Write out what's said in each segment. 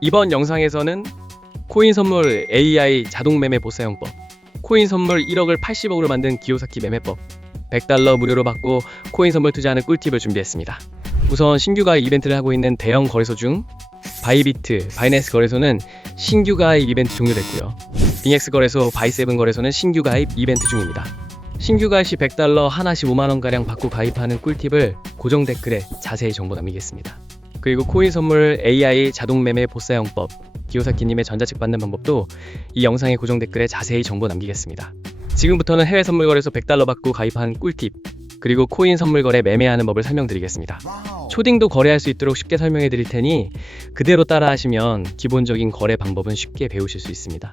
이번 영상에서는 코인 선물 AI 자동 매매 보사용법, 코인 선물 1억을 80억으로 만든 기요사키 매매법, 100달러 무료로 받고 코인 선물 투자하는 꿀팁을 준비했습니다. 우선 신규 가입 이벤트를 하고 있는 대형 거래소 중 바이비트, 바이낸스 거래소는 신규 가입 이벤트 종료됐고요. 빙엑스 거래소, 바이세븐 거래소는 신규 가입 이벤트 중입니다. 신규 가입 시 100달러 하나씩 5만원가량 받고 가입하는 꿀팁을 고정 댓글에 자세히 정보 남기겠습니다. 그리고 코인 선물 AI 자동 매매 보사용법, 기요사키님의 전자책 받는 방법도 이 영상의 고정 댓글에 자세히 정보 남기겠습니다. 지금부터는 해외 선물 거래소 100달러 받고 가입한 꿀팁, 그리고 코인 선물 거래 매매하는 법을 설명드리겠습니다. 초딩도 거래할 수 있도록 쉽게 설명해 드릴 테니 그대로 따라 하시면 기본적인 거래 방법은 쉽게 배우실 수 있습니다.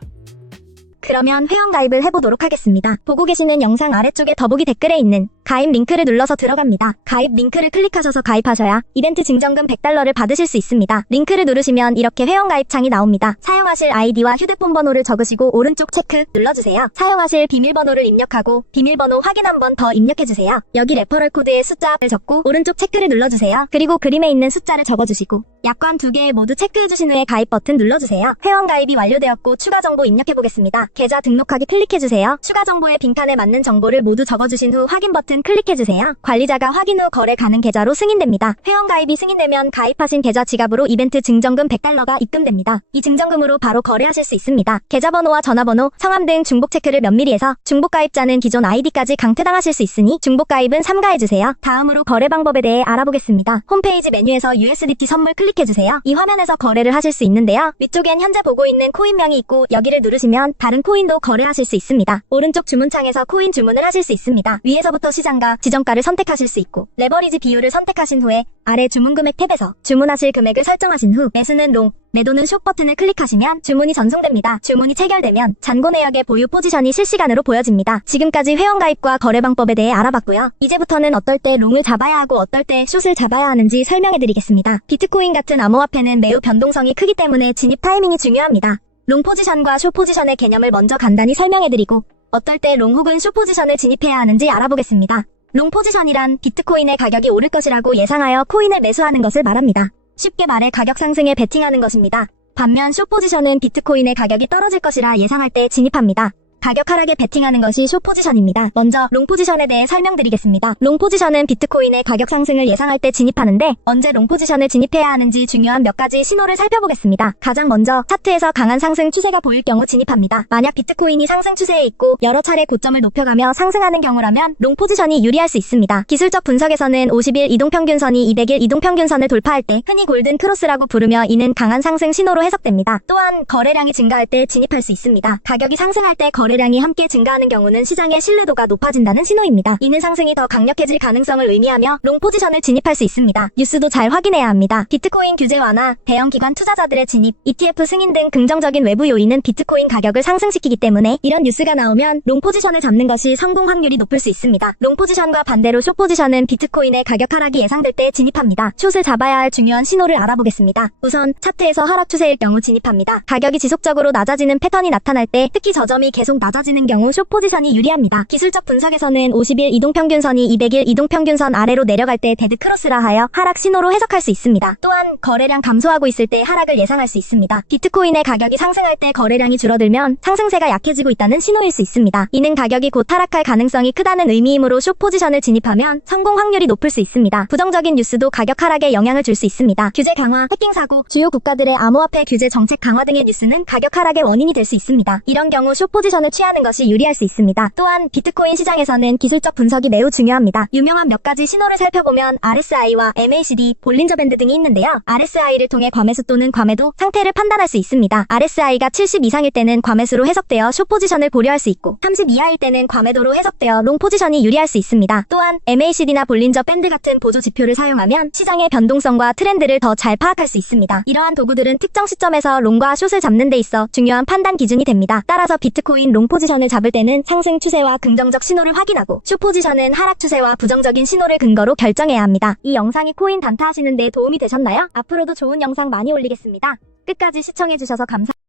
그러면 회원가입을 해보도록 하겠습니다. 보고 계시는 영상 아래쪽에 더보기 댓글에 있는 가입 링크를 눌러서 들어갑니다. 가입 링크를 클릭하셔서 가입하셔야 이벤트 증정금 100달러를 받으실 수 있습니다. 링크를 누르시면 이렇게 회원가입창이 나옵니다. 사용하실 아이디와 휴대폰 번호를 적으시고 오른쪽 체크 눌러주세요. 사용하실 비밀번호를 입력하고 비밀번호 확인 한 번 더 입력해주세요. 여기 레퍼럴 코드에 숫자를 적고 오른쪽 체크를 눌러주세요. 그리고 그림에 있는 숫자를 적어주시고 약관 2개 모두 체크해주신 후에 가입 버튼 눌러주세요. 회원가입이 완료되었고 추가 정보 입력해보겠습니다. 계좌 등록하기 클릭해주세요. 추가 정보의 빈칸에 맞는 정보를 모두 적어주신 후 확인 버튼 클릭해주세요. 관리자가 확인 후 거래 가능 계좌로 승인됩니다. 회원가입이 승인되면 가입하신 계좌 지갑으로 이벤트 증정금 100달러가 입금됩니다. 이 증정금으로 바로 거래하실 수 있습니다. 계좌번호와 전화번호, 성함 등 중복 체크를 면밀히 해서 중복가입자는 기존 아이디까지 강퇴당하실 수 있으니 중복가입은 삼가해주세요. 다음으로 거래 방법에 대해 알아보겠습니다. 홈페이지 메뉴에서 USDT 선물 클릭해주세요. 이 화면에서 거래를 하실 수 있는데요. 위쪽엔 현재 보고 있는 코인명이 있고 여기를 누르시면 다른 코인도 거래하실 수 있습니다. 오른쪽 주문창에서 코인 주문을 하실 수 있습니다. 위에서부터 시장가, 지정가를 선택하실 수 있고 레버리지 비율을 선택하신 후에 아래 주문금액 탭에서 주문하실 금액을 설정하신 후 매수는 롱, 매도는 숏 버튼을 클릭하시면 주문이 전송됩니다. 주문이 체결되면 잔고 내역의 보유 포지션이 실시간으로 보여집니다. 지금까지 회원가입과 거래 방법에 대해 알아봤고요. 이제부터는 어떨 때 롱을 잡아야 하고 어떨 때 숏을 잡아야 하는지 설명해드리겠습니다. 비트코인 같은 암호화폐는 매우 변동성이 크기 때문에 진입 타이밍이 중요합니다. 롱 포지션과 숏 포지션의 개념을 먼저 간단히 설명해드리고 어떨 때 롱 혹은 숏 포지션을 진입해야 하는지 알아보겠습니다. 롱 포지션이란 비트코인의 가격이 오를 것이라고 예상하여 코인을 매수하는 것을 말합니다. 쉽게 말해 가격 상승에 베팅하는 것입니다. 반면 숏 포지션은 비트코인의 가격이 떨어질 것이라 예상할 때 진입합니다. 가격 하락에 베팅하는 것이 숏 포지션입니다. 먼저 롱 포지션에 대해 설명드리겠습니다. 롱 포지션은 비트코인의 가격 상승을 예상할 때 진입하는데 언제 롱 포지션을 진입해야 하는지 중요한 몇 가지 신호를 살펴보겠습니다. 가장 먼저 차트에서 강한 상승 추세가 보일 경우 진입합니다. 만약 비트코인이 상승 추세에 있고 여러 차례 고점을 높여가며 상승하는 경우라면 롱 포지션이 유리할 수 있습니다. 기술적 분석에서는 50일 이동평균선이 200일 이동평균선을 돌파할 때 흔히 골든 크로스라고 부르며 이는 강한 상승 신호로 해석됩니다. 또한 거래량이 증가할 때 진입할 수 있습니다. 가격이 상승할 때 거래량이 함께 증가하는 경우는 시장의 신뢰도가 높아진다는 신호입니다. 이는 상승이 더 강력해질 가능성을 의미하며 롱 포지션을 진입할 수 있습니다. 뉴스도 잘 확인해야 합니다. 비트코인 규제 완화, 대형 기관 투자자들의 진입, ETF 승인 등 긍정적인 외부 요인은 비트코인 가격을 상승시키기 때문에 이런 뉴스가 나오면 롱 포지션을 잡는 것이 성공 확률이 높을 수 있습니다. 롱 포지션과 반대로 숏 포지션은 비트코인의 가격 하락이 예상될 때 진입합니다. 숏을 잡아야 할 중요한 신호를 알아보겠습니다. 우선 차트에서 하락 추세일 경우 진입합니다. 가격이 지속적으로 낮아지는 패턴이 나타날 때 특히 저점이 계속 낮아지는 경우 숏 포지션이 유리합니다. 기술적 분석에서는 50일 이동평균선이 200일 이동평균선 아래로 내려갈 때 데드 크로스라 하여 하락 신호로 해석할 수 있습니다. 또한 거래량 감소하고 있을 때 하락을 예상할 수 있습니다. 비트코인의 가격이 상승할 때 거래량이 줄어들면 상승세가 약해지고 있다는 신호일 수 있습니다. 이는 가격이 곧 하락할 가능성이 크다는 의미이므로 숏 포지션을 진입하면 성공 확률이 높을 수 있습니다. 부정적인 뉴스도 가격 하락에 영향을 줄 수 있습니다. 규제 강화, 해킹 사고, 주요 국가들의 암호화폐 규제 정책 강화 등의 뉴스는 가격 하락의 원인이 될 수 있습니다. 이런 경우 숏 포지션을 취하는 것이 유리할 수 있습니다. 또한 비트코인 시장에서는 기술적 분석이 매우 중요합니다. 유명한 몇 가지 신호를 살펴보면 RSI와 MACD, 볼린저 밴드 등이 있는데요. RSI를 통해 과매수 또는 과매도 상태를 판단할 수 있습니다. RSI가 70 이상일 때는 과매수로 해석되어 숏 포지션을 고려할 수 있고 30 이하일 때는 과매도로 해석되어 롱 포지션이 유리할 수 있습니다. 또한 MACD나 볼린저 밴드 같은 보조 지표를 사용하면 시장의 변동성과 트렌드를 더 잘 파악할 수 있습니다. 이러한 도구들은 특정 시점에서 롱과 숏을 잡는 데 있어 중요한 판단 기준이 됩니다. 따라서 비트코인 롱 포지션을 잡을 때는 상승 추세와 긍정적 신호를 확인하고 숏 포지션은 하락 추세와 부정적인 신호를 근거로 결정해야 합니다. 이 영상이 코인 단타하시는 데 도움이 되셨나요? 앞으로도 좋은 영상 많이 올리겠습니다. 끝까지 시청해주셔서 감사합니다.